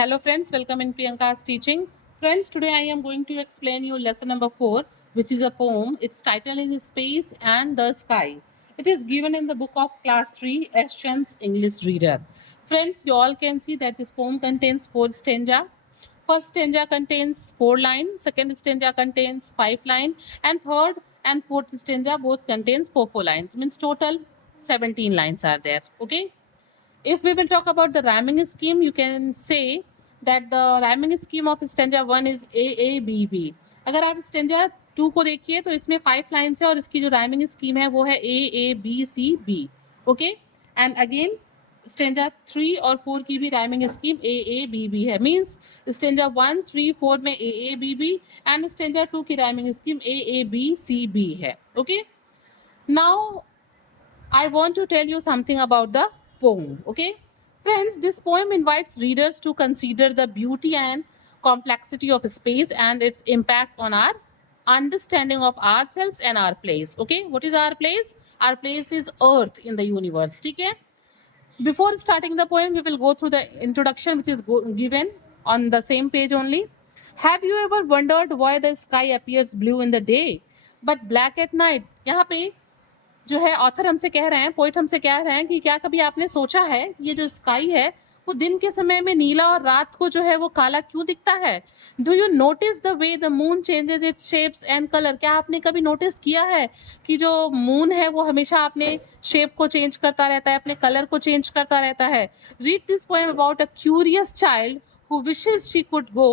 Hello friends, welcome in Priyanka's teaching. Friends, today I am going to explain you lesson number 4, which is a poem. Its title is Space and the Sky. It is given in the book of class 3, Eschen's English Reader. Friends, you all can see that this poem contains 4 stanza. First stanza contains 4 lines, second stanza contains 5 lines, and third and fourth stanza both contains 4 lines. Means total 17 lines are there. Okay. If we will talk about the rhyming scheme, you can say that the rhyming scheme of stanza 1 is AABB. अगर आप stanza 2 को देखिए तो इसमें 5 lines है और इसकी जो rhyming scheme है वो है AABCB. Okay, and again stanza 3 और 4 की भी rhyming scheme AABB है. मीन्स स्टेंजा 1, 3, 4 में AABB एंड स्टेंजा 2 की rhyming scheme AABCB है. Okay, now I want to tell you something about the poem. Okay, friends, this poem invites readers to consider the beauty and complexity of space and its impact on our understanding of ourselves and our place. Okay, what is our place? Our place is Earth in the universe. Okay, before starting the poem, we will go through the introduction, which is given on the same page only. Have you ever wondered why the sky appears blue in the day but black at night? यहाँ पे जो है author हमसे कह रहे हैं, poet हमसे कह रहे हैं कि क्या कभी आपने सोचा है कि ये जो स्काई है वो दिन के समय में नीला और रात को जो है वो काला क्यों दिखता है? Do you notice the way the moon changes it's shapes and colour? क्या आपने कभी नोटिस किया है कि जो मून है वो हमेशा अपने शेप को चेंज करता रहता है, अपने कलर को चेंज करता रहता है? Read this poem about a curious child who wishes she could go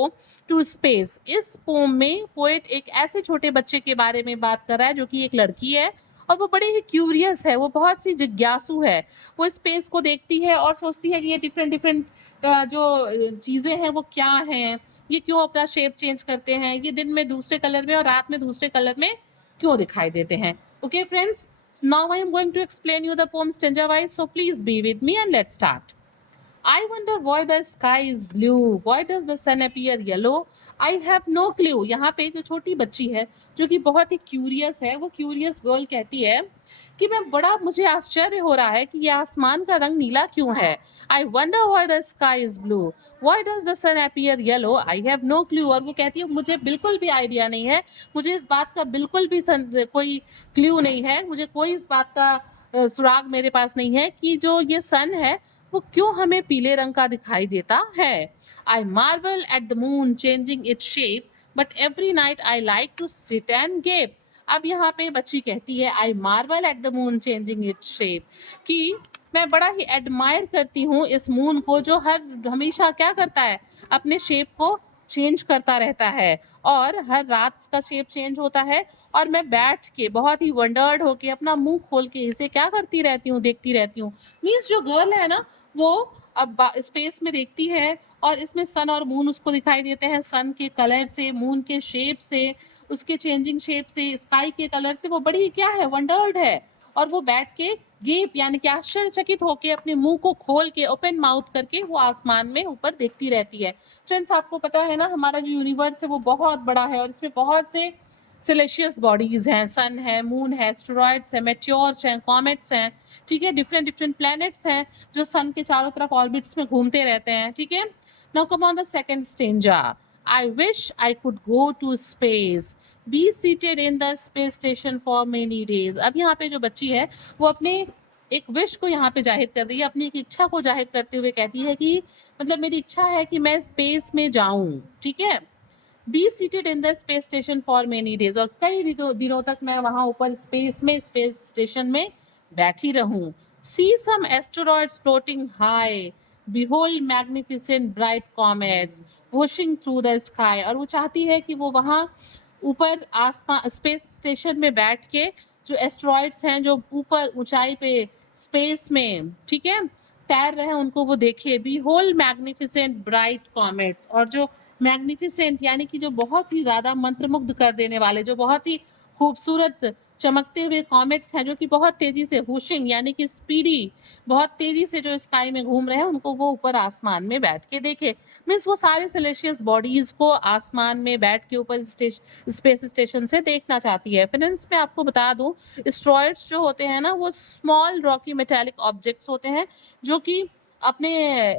to space. इस पोम में पोएट एक ऐसे छोटे बच्चे के बारे में बात कर रहा है जो कि एक लड़की है और वो बड़ी ही क्यूरियस है, वो बहुत सी जिज्ञासु है. वो स्पेस को देखती है और सोचती है कि ये डिफरेंट डिफरेंट जो चीज़ें हैं वो क्या हैं, ये क्यों अपना शेप चेंज करते हैं, ये दिन में दूसरे कलर में और रात में दूसरे कलर में क्यों दिखाई देते हैं. Okay friends, now I am going to explain you the poem stanza wise, so please be with me and let's start. I wonder why the sky is blue. Why does the sun appear yellow? I have no clue. यहाँ पे जो छोटी बच्ची है जो कि बहुत ही curious है, वो क्यूरियस गर्ल कहती है कि मुझे आश्चर्य हो रहा है कि ये आसमान का रंग नीला क्यों है. I wonder why the sky is blue. Why does the sun appear yellow? I have no clue. और वो कहती है मुझे बिल्कुल भी आइडिया नहीं है, मुझे इस बात का बिल्कुल भी कोई क्ल्यू नहीं है, मुझे कोई इस बात का सुराग मेरे पास नहीं है कि जो ये सन है वो क्यों हमें पीले रंग का दिखाई देता है. I marvel at the moon changing its shape but every night I like to sit and gape. अब यहाँ पे बच्ची कहती है I marvel at the moon changing its shape, कि मैं बड़ा ही एडमायर करती हूँ इस मून को जो हमेशा क्या करता है, अपने शेप को चेंज करता रहता है और हर रात का शेप चेंज होता है और मैं बैठ के बहुत ही वंडर्ड होके अपना मुंह खोल के इसे क्या करती रहती हूँ, देखती रहती हूँ. मीन्स जो गर्ल है ना वो अब स्पेस में देखती है और इसमें सन और मून उसको दिखाई देते हैं. सन के कलर से, मून के शेप से, उसके चेंजिंग शेप से, स्काई के कलर से वो बड़ी क्या है, वंडर्ड है. और वो बैठ के गेप यानी कि आश्चर्यचकित होकर अपने मुंह को खोल के ओपन माउथ करके वो आसमान में ऊपर देखती रहती है. फ्रेंड्स, आपको पता है ना हमारा जो यूनिवर्स है वो बहुत बड़ा है और इसमें बहुत से सेलेशियस बॉडीज हैं. सन है, मून है, एस्टेरॉइड्स हैं, मेटियोर्स हैं, कॉमेट्स हैं. ठीक है, डिफरेंट डिफरेंट प्लैनेट्स हैं जो सन के चारों तरफ ऑर्बिट्स में घूमते रहते हैं. ठीक है, now come on the second stanza. I wish I could go to space, be seated in the space station for many days. अब यहाँ पे जो बच्ची है वो अपने एक विश को यहाँ पे जाहिर कर रही है, अपनी एक इच्छा को जाहिर करते हुए कहती है कि मतलब मेरी इच्छा है कि मैं स्पेस में जाऊँ. ठीक है, B seated in the space station for many days, और कई दिनों तक मैं वहाँ ऊपर स्पेस स्टेशन में बैठी रहूँ. See some asteroids floating high, behold magnificent bright comets washing through the sky. और वो चाहती है कि वो वहाँ ऊपर आसमान स्पेस स्टेशन में बैठ के जो एस्टेरॉइड्स हैं जो ऊपर ऊंचाई पे स्पेस में, ठीक है, तैर रहे हैं, उनको वो देखे. बिहोल्ड मैग्निफिसेंट ब्राइट कॉमेट्स, और जो मैग्निफिसेंट यानी कि जो बहुत ही ज़्यादा मंत्रमुग्ध कर देने वाले, जो बहुत ही खूबसूरत चमकते हुए कॉमेट्स हैं जो कि बहुत तेज़ी से वूशिंग यानी कि स्पीडी, बहुत तेज़ी से जो स्काई में घूम रहे हैं, उनको वो ऊपर आसमान में बैठ के देखे. मीन्स वो सारे सेलेशियस बॉडीज़ को आसमान में बैठ के ऊपर स्पेस स्टेशन से देखना चाहती है. फ्रेंड्स, मैं आपको बता दूं, एस्टेरॉइड्स जो होते हैं ना वो स्मॉल रॉकी मेटालिक ऑब्जेक्ट्स होते हैं जो कि अपने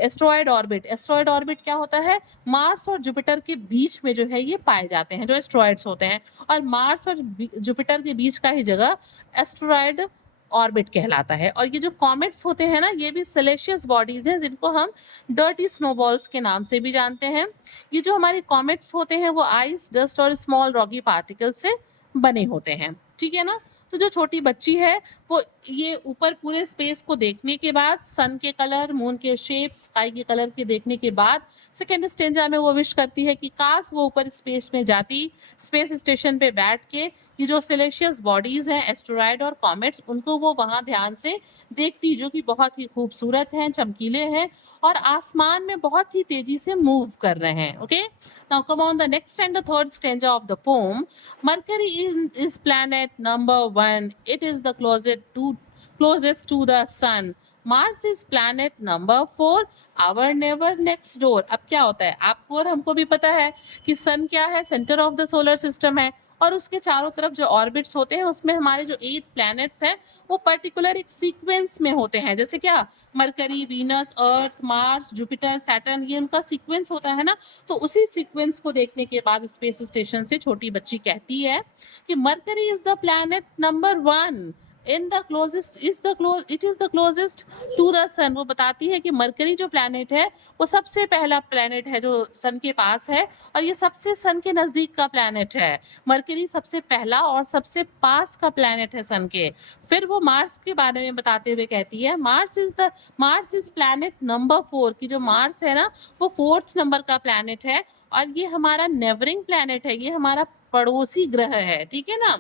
एस्ट्रॉयड ऑर्बिट। एस्ट्रॉयड ऑर्बिट क्या होता है? मार्स और जुपिटर के बीच में जो है ये पाए जाते हैं, जो एस्ट्रॉयड्स होते हैं, और मार्स और जुपिटर के बीच का ही जगह एस्ट्रॉयड ऑर्बिट कहलाता है। और ये जो कॉमेट्स होते हैं ना, ये भी सेलेशियस बॉडीज हैं, जिनको हम डर्टी स्नोबॉल्स के नाम से भी जानते हैं। ये जो हमारे कॉमेट्स होते हैं वो आइस, डस्ट और स्मॉल रॉकी पार्टिकल से बने होते हैं, ठीक है ना। तो जो छोटी बच्ची है वो ये ऊपर पूरे स्पेस को देखने के बाद, सन के कलर, मून के शेप, स्काई के कलर के देखने के बाद सेकेंड स्टेंजा में वो विश करती है कि काश वो ऊपर स्पेस में जाती, स्पेस स्टेशन पे बैठ के ये जो सेलेशियस बॉडीज हैं, एस्टेरॉयड और कॉमेट्स, उनको वो वहां ध्यान से देखती, जो कि बहुत ही खूबसूरत हैं, चमकीले हैं और आसमान में बहुत ही तेजी से मूव कर रहे हैं। Okay, now come on the next and the third stanza of the pome. Mercury is planet number 1. It is the closest to the sun. Mars is planet number 4. Our neighbor next door. अब क्या होता है, आपको और हमको भी पता है कि सन क्या है, centre of the solar system है, और उसके चारों तरफ जो ऑर्बिट्स होते हैं उसमें हमारे जो 8 प्लैनेट्स हैं वो पर्टिकुलर एक सीक्वेंस में होते हैं। जैसे क्या, मरकरी, वीनस, अर्थ, मार्स, जुपिटर, सैटर्न, ये उनका सीक्वेंस होता है ना। तो उसी सीक्वेंस को देखने के बाद स्पेस स्टेशन से छोटी बच्ची कहती है कि Mercury is the planet number 1 in the closest it is the closest to the sun. वो बताती है कि मरकरी जो प्लैनेट है वो सबसे पहला प्लैनेट है जो सन के पास है, और ये सबसे सन के नजदीक का प्लैनेट है। मरकरी सबसे पहला और सबसे पास का प्लैनेट है सन के। फिर वो मार्स के बारे में बताते हुए कहती है मार्स इज प्लैनेट नंबर 4, की जो मार्स है ना वो 4th नंबर का प्लैनेट है, और ये हमारा नेबरिंग प्लैनेट है, ये हमारा पड़ोसी ग्रह है, ठीक है ना।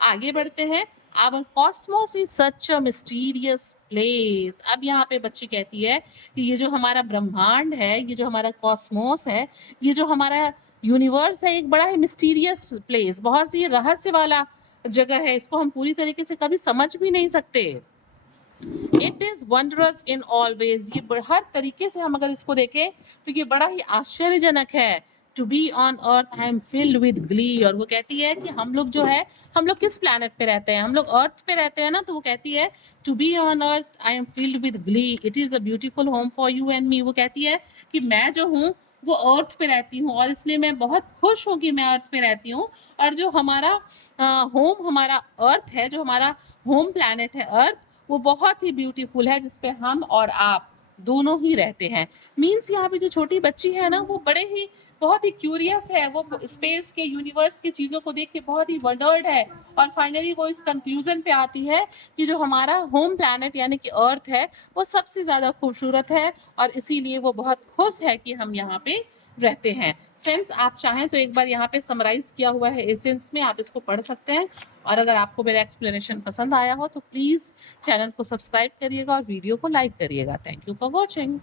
आगे बढ़ते हैं। Our cosmos is such a mysterious place. अब यहाँ पे बच्ची कहती है कि ये जो हमारा ब्रह्मांड है, ये जो हमारा कॉस्मोस है, ये जो हमारा यूनिवर्स है, एक बड़ा ही मिस्टीरियस प्लेस, बहुत सी रहस्य वाला जगह है, इसको हम पूरी तरीके से कभी समझ भी नहीं सकते। It is wondrous in all ways. ये हर तरीके से हम अगर इसको देखें तो ये बड़ा ही आश्चर्यजनक है। To be on earth I am filled with glee. और वो कहती है कि हम लोग जो है, हम लोग किस प्लैनेट पे रहते हैं, हम लोग अर्थ पे रहते हैं ना। तो वो कहती है to be on earth I am filled with glee, it is a beautiful home for you and me. वो कहती है कि मैं जो हूँ वो अर्थ पे रहती हूँ, और इसलिए मैं बहुत खुश हूँ कि मैं अर्थ पे रहती हूँ। और जो हमारा होम, हमारा अर्थ है, जो हमारा होम प्लैनेट है अर्थ, वो बहुत ही ब्यूटीफुल है, जिसपे हम और आप दोनों ही रहते हैं। मीन्स यहाँ पे जो छोटी बच्ची है ना वो बहुत ही क्यूरियस है, वो स्पेस के, यूनिवर्स की चीजों को देख के बहुत ही वंडर्ड है, और फाइनली वो इस कंक्लूजन पे आती है कि जो हमारा होम प्लैनेट यानी कि अर्थ है वो सबसे ज्यादा खूबसूरत है, और इसीलिए वो बहुत खुश है कि हम यहाँ पे रहते हैं। फ्रेंड्स, आप चाहें तो एक बार यहाँ पे समराइज किया हुआ है एसेंस में, आप इसको पढ़ सकते हैं। और अगर आपको मेरा एक्सप्लेनेशन पसंद आया हो तो प्लीज़ चैनल को सब्सक्राइब करिएगा और वीडियो को लाइक करिएगा। Thank you for watching.